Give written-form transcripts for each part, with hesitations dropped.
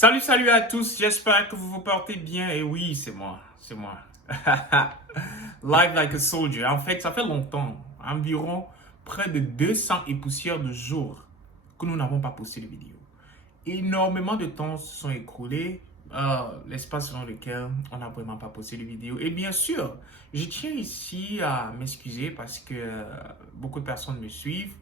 Salut à tous, j'espère que vous vous portez bien. Et oui, c'est moi. Live like a soldier. En fait, ça fait longtemps, environ près de 200 et poussières de jours que nous n'avons pas posté de vidéo. Énormément de temps se sont écoulés, l'espace dans lequel on n'a vraiment pas posté de vidéo. Et bien sûr, je tiens ici à m'excuser parce que beaucoup de personnes me suivent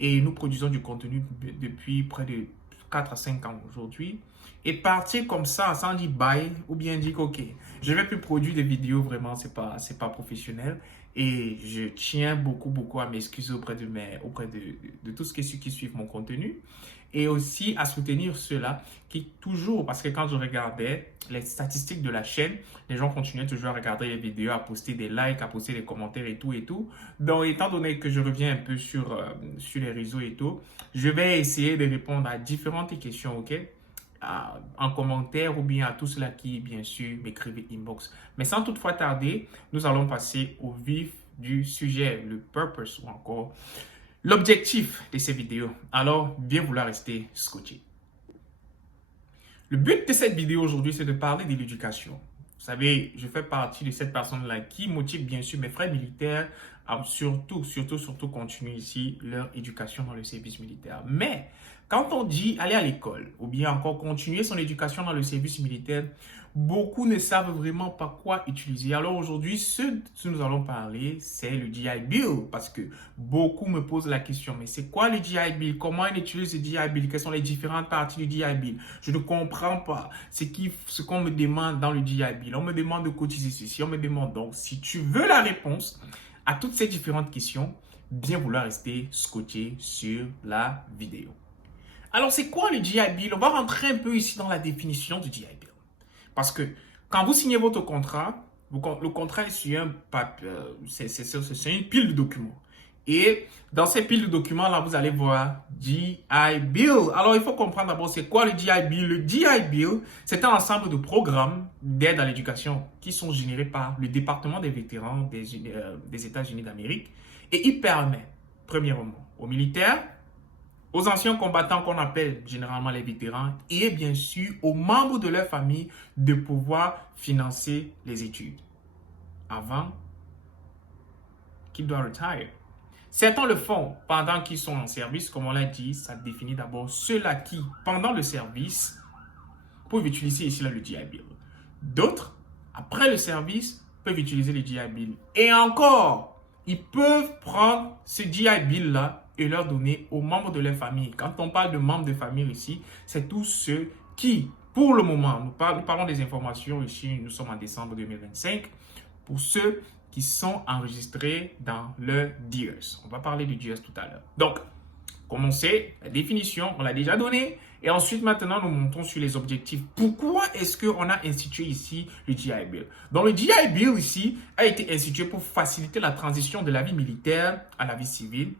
et nous produisons du contenu depuis près de 4 à 5 ans aujourd'hui. Et partir comme ça sans dire bye ou bien dire ok, je ne vais plus produire des vidéos, vraiment, c'est pas professionnel. Et je tiens beaucoup à m'excuser auprès de tous ceux qui suivent mon contenu. Et aussi à soutenir ceux-là qui toujours, parce que quand je regardais les statistiques de la chaîne, les gens continuaient toujours à regarder les vidéos, à poster des likes, à poster des commentaires et tout. Donc, étant donné que je reviens un peu sur les réseaux et tout, je vais essayer de répondre à différentes questions, ok? En commentaire ou bien à tous ceux-là qui, bien sûr, m'écrivent inbox. Mais sans toutefois tarder, nous allons passer au vif du sujet, le purpose ou encore l'objectif de ces vidéos. Alors, bien vouloir rester scotché. Le but de cette vidéo aujourd'hui, c'est de parler de l'éducation. Vous savez, je fais partie de cette personne-là qui motive bien sûr mes frères militaires à surtout continuer ici leur éducation dans le service militaire. Mais quand on dit aller à l'école ou bien encore continuer son éducation dans le service militaire, beaucoup ne savent vraiment pas quoi utiliser. Alors aujourd'hui, ce dont nous allons parler, c'est le GI Bill. Parce que beaucoup me posent la question, mais c'est quoi le GI Bill? Comment on utilise le GI Bill? Quelles sont les différentes parties du GI Bill? Je ne comprends pas ce qu'on me demande dans le GI Bill. On me demande de cotiser ceci, on me demande donc. Si tu veux la réponse à toutes ces différentes questions, bien vouloir rester scotché sur la vidéo. Alors, c'est quoi le GI Bill? On va rentrer un peu ici dans la définition du GI Bill. Parce que quand vous signez votre contrat, le contrat est sur un papier, c'est une pile de documents. Et dans ces piles de documents, là, vous allez voir GI Bill. Alors, il faut comprendre d'abord c'est quoi le GI Bill. Le GI Bill, c'est un ensemble de programmes d'aide à l'éducation qui sont générés par le département des vétérans des États-Unis d'Amérique. Et il permet, premièrement, aux militaires, aux anciens combattants qu'on appelle généralement les vétérans et bien sûr aux membres de leur famille de pouvoir financer les études avant qu'ils doivent retire. Certains le font pendant qu'ils sont en service, comme on l'a dit, ça définit d'abord ceux-là qui, pendant le service, peuvent utiliser ici là, le GI Bill. D'autres, après le service, peuvent utiliser le GI Bill. Et encore, ils peuvent prendre ce GI Bill-là et leur donner aux membres de leur famille. Quand on parle de membres de famille ici, c'est tous ceux qui, pour le moment, nous parlons des informations ici, nous sommes en décembre 2025, pour ceux qui sont enregistrés dans le DIERS. On va parler du DIERS tout à l'heure. Donc, comme on sait, la définition, on l'a déjà donnée. Et ensuite, maintenant, nous montons sur les objectifs. Pourquoi est-ce qu'on a institué ici le GI Bill? Donc, le GI Bill ici a été institué pour faciliter la transition de la vie militaire à la vie civile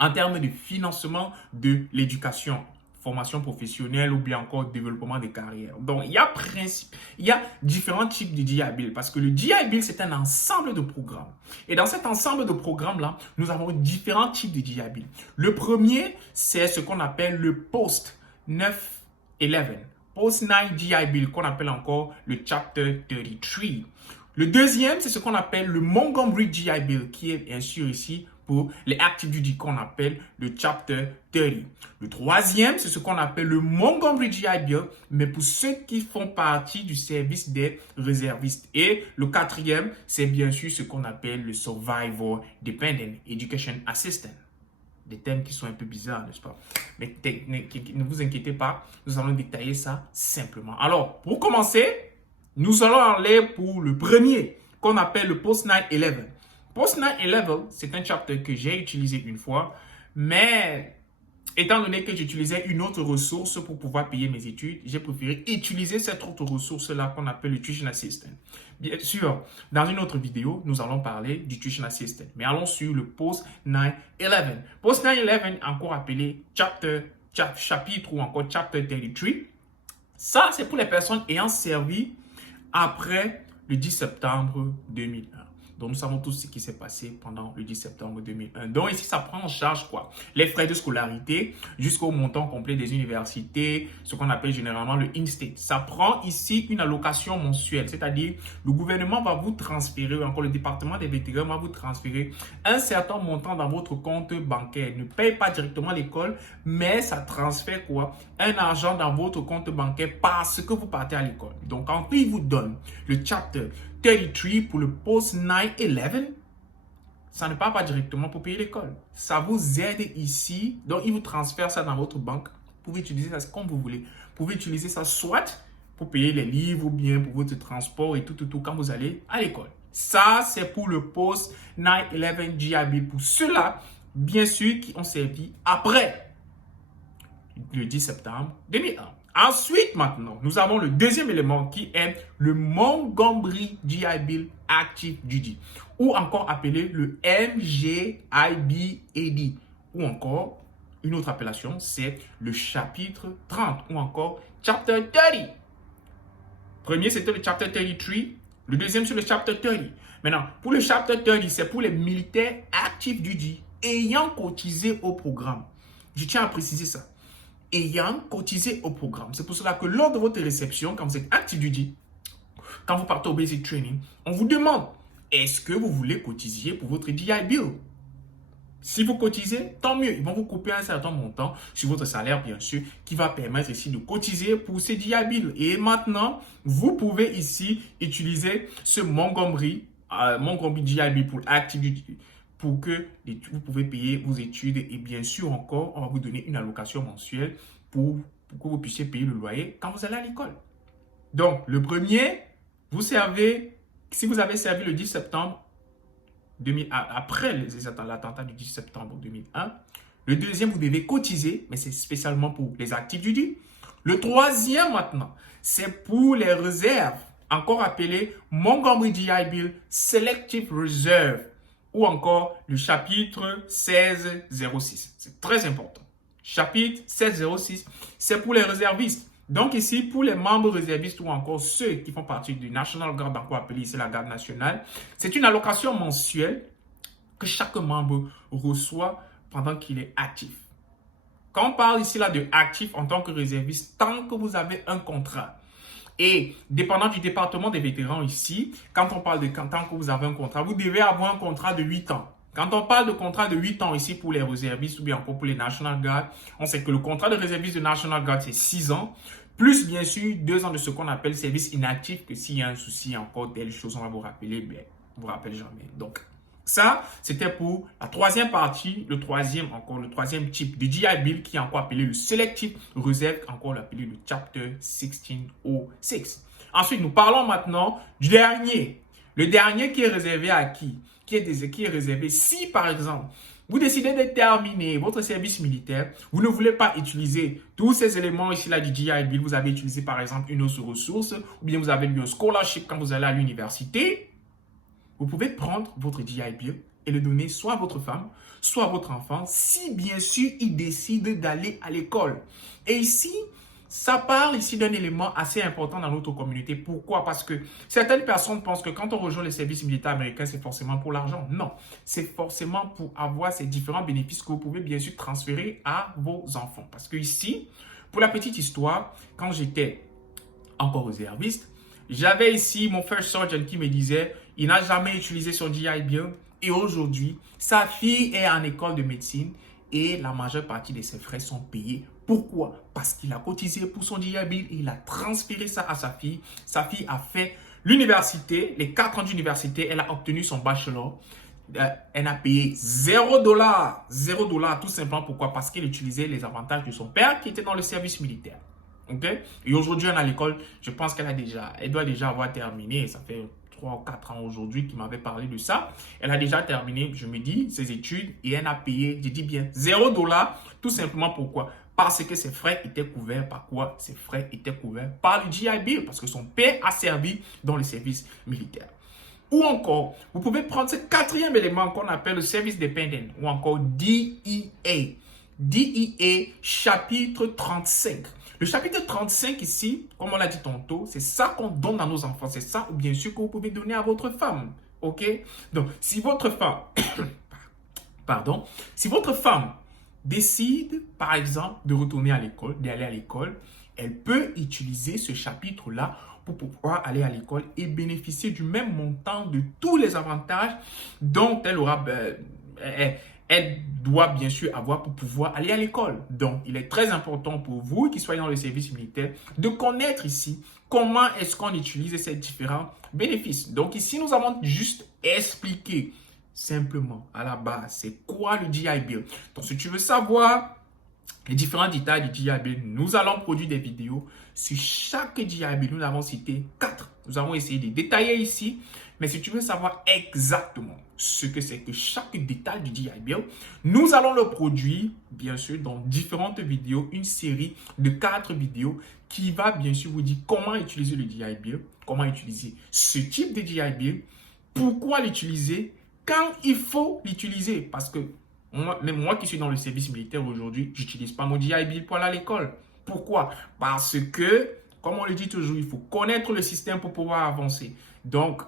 en termes de financement de l'éducation, formation professionnelle ou bien encore développement des carrières. Donc, il y a différents types de GI Bill parce que le GI Bill, c'est un ensemble de programmes. Et dans cet ensemble de programmes-là, nous avons différents types de GI Bill. Le premier, c'est ce qu'on appelle le Post-9-11. Post-9 GI Bill, qu'on appelle encore le Chapter 33. Le deuxième, c'est ce qu'on appelle le Montgomery GI Bill, qui est bien sûr ici pour les active duty qu'on appelle le Chapter 30. Le troisième, c'est ce qu'on appelle le Montgomery GI Bill, mais pour ceux qui font partie du service des réservistes. Et le quatrième, c'est bien sûr ce qu'on appelle le Survivor Dependent Education Assistant. Des thèmes qui sont un peu bizarres, n'est-ce pas? Mais ne vous inquiétez pas, nous allons détailler ça simplement. Alors, pour commencer, nous allons aller pour le premier, qu'on appelle le Post-9-11. Post-9-11, c'est un chapter que j'ai utilisé une fois, mais étant donné que j'utilisais une autre ressource pour pouvoir payer mes études, j'ai préféré utiliser cette autre ressource-là qu'on appelle le Tuition Assistant. Bien sûr, dans une autre vidéo, nous allons parler du Tuition Assistant, mais allons sur le Post-9-11. Post-9-11, encore appelé chapitre ou encore Chapter 33. Ça, c'est pour les personnes ayant servi après le 10 septembre 2001. Donc, nous savons tous ce qui s'est passé pendant le 10 septembre 2001. Donc, ici, ça prend en charge quoi? Les frais de scolarité jusqu'au montant complet des universités, ce qu'on appelle généralement le in-state. Ça prend ici une allocation mensuelle, c'est-à-dire le gouvernement va vous transférer, ou encore le département des vétérans va vous transférer un certain montant dans votre compte bancaire. Ne paye pas directement l'école, mais ça transfère quoi? Un argent dans votre compte bancaire parce que vous partez à l'école. Donc, quand il vous donne le chapter 33 pour le post 9-11, ça ne part pas directement pour payer l'école. Ça vous aide ici. Donc, il vous transfère ça dans votre banque. Vous pouvez utiliser ça comme vous voulez. Vous pouvez utiliser ça soit pour payer les livres ou bien pour votre transport et tout quand vous allez à l'école. Ça, c'est pour le post 9-11 GI Bill. Pour ceux-là, bien sûr, qui ont servi après le 10 septembre 2001. Ensuite, maintenant, nous avons le deuxième élément qui est le Montgomery GI Bill Active Duty, ou encore appelé le MGIB-AD, ou encore une autre appellation, c'est le chapitre 30, ou encore Chapter 30. Premier, c'était le Chapter 33. Le deuxième, c'est le Chapter 30. Maintenant, pour le Chapter 30, c'est pour les militaires Active Duty ayant cotisé au programme. Je tiens à préciser ça. Ayant cotisé au programme. C'est pour cela que lors de votre réception, quand vous êtes Active Duty, quand vous partez au Basic Training, on vous demande, est-ce que vous voulez cotiser pour votre GI Bill? Si vous cotisez, tant mieux. Ils vont vous couper un certain montant sur votre salaire, bien sûr, qui va permettre ici de cotiser pour ces GI Bill. Et maintenant, vous pouvez ici utiliser ce Montgomery GI Bill pour Active Duty, pour que vous pouvez payer vos études et bien sûr encore, on va vous donner une allocation mensuelle pour que vous puissiez payer le loyer quand vous allez à l'école. Donc, le premier, vous servez, si vous avez servi le 10 septembre, après l'attentat du 10 septembre 2001, le deuxième, vous devez cotiser, mais c'est spécialement pour les Active Duty. Le troisième maintenant, c'est pour les réserves, encore appelé Montgomery GI Bill Selective Reserve, ou encore le chapitre 1606. C'est très important. Chapitre 1606, c'est pour les réservistes. Donc ici, pour les membres réservistes ou encore ceux qui font partie du National Guard, encore appelé ici la garde nationale, c'est une allocation mensuelle que chaque membre reçoit pendant qu'il est actif. Quand on parle ici là de actif en tant que réserviste, tant que vous avez un contrat, et dépendant du département des vétérans ici, quand on parle de tant que vous avez un contrat, vous devez avoir un contrat de 8 ans. Quand on parle de contrat de 8 ans ici pour les réservistes ou bien encore pour les National Guard, on sait que le contrat de réserviste de National Guard, c'est 6 ans, plus bien sûr 2 ans de ce qu'on appelle service inactif, que s'il y a un souci encore telle chose, on va vous rappeler, mais vous ne vous rappelez jamais. Donc, ça, c'était pour la troisième partie, le troisième type de GI Bill qui est encore appelé le Selective Reserve, encore appelé le Chapter 1606. Ensuite, nous parlons maintenant du dernier. Le dernier qui est réservé à qui? Qui est réservé si, par exemple, vous décidez de terminer votre service militaire, vous ne voulez pas utiliser tous ces éléments ici là du GI Bill, vous avez utilisé par exemple une autre ressource, ou bien vous avez eu un scholarship quand vous allez à l'université, vous pouvez prendre votre GI Bill et le donner soit à votre femme, soit à votre enfant, si bien sûr il décide d'aller à l'école. Et ici, ça parle ici d'un élément assez important dans notre communauté. Pourquoi? Parce que certaines personnes pensent que quand on rejoint les services militaires américains, c'est forcément pour l'argent. Non, c'est forcément pour avoir ces différents bénéfices que vous pouvez bien sûr transférer à vos enfants. Parce que ici, pour la petite histoire, quand j'étais encore réserviste, j'avais ici mon first sergeant qui me disait il n'a jamais utilisé son GI Bill et aujourd'hui, sa fille est en école de médecine et la majeure partie de ses frais sont payés. Pourquoi? Parce qu'il a cotisé pour son GI Bill et il a transféré ça à sa fille. Sa fille a fait l'université, les 4 ans d'université, elle a obtenu son bachelor. Elle a payé $0. $0 tout simplement. Pourquoi? Parce qu'elle utilisait les avantages de son père qui était dans le service militaire. Okay? Et aujourd'hui, elle est à l'école. Je pense elle doit déjà avoir terminé. Ça fait 3 ou 4 ans aujourd'hui qu'il m'avait parlé de ça. Elle a déjà terminé, je me dis, ses études et elle a payé, je dis bien, $0. Tout simplement pourquoi? Parce que ses frais étaient couverts par quoi? Ses frais étaient couverts par le GI Bill. Parce que son père a servi dans le service militaire. Ou encore, vous pouvez prendre ce quatrième élément qu'on appelle le Service Dependent ou encore DEA. DEA chapitre 35. Le chapitre 35 ici, comme on l'a dit tantôt, c'est ça qu'on donne à nos enfants. C'est ça, bien sûr, que vous pouvez donner à votre femme. Ok? Donc, si votre femme, pardon, si votre femme décide, par exemple, de retourner à l'école, d'aller à l'école, elle peut utiliser ce chapitre-là pour pouvoir aller à l'école et bénéficier du même montant de tous les avantages dont elle aura, elle doit bien sûr avoir pour pouvoir aller à l'école. Donc, il est très important pour vous qui soyez dans le service militaire de connaître ici comment est-ce qu'on utilise ces différents bénéfices. Donc, ici, nous avons juste expliqué simplement à la base, c'est quoi le GI Bill. Donc, si tu veux savoir les différents détails du GI Bill, nous allons produire des vidéos sur chaque GI Bill. Nous avons cité 4. Nous avons essayé de détailler ici. Mais si tu veux savoir exactement ce que c'est que chaque détail du GI Bill, nous allons le produire, bien sûr, dans différentes vidéos, une série de 4 vidéos qui va bien sûr vous dire comment utiliser le GI Bill, comment utiliser ce type de GI Bill, pourquoi l'utiliser, quand il faut l'utiliser. Parce que même moi qui suis dans le service militaire aujourd'hui, je n'utilise pas mon GI Bill pour aller à l'école. Pourquoi? Parce que, comme on le dit toujours, il faut connaître le système pour pouvoir avancer. Donc,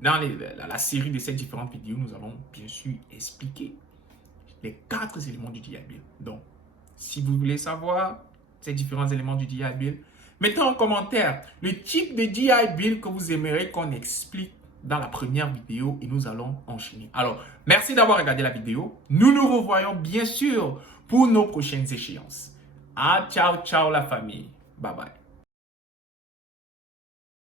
dans la série de ces différentes vidéos, nous allons bien sûr expliquer les 4 éléments du GI Bill. Donc, si vous voulez savoir ces différents éléments du GI Bill, mettez en commentaire le type de GI Bill que vous aimeriez qu'on explique dans la première vidéo et nous allons enchaîner. Alors, merci d'avoir regardé la vidéo. Nous nous revoyons bien sûr pour nos prochaines échéances. Ah, ciao, ciao la famille. Bye bye.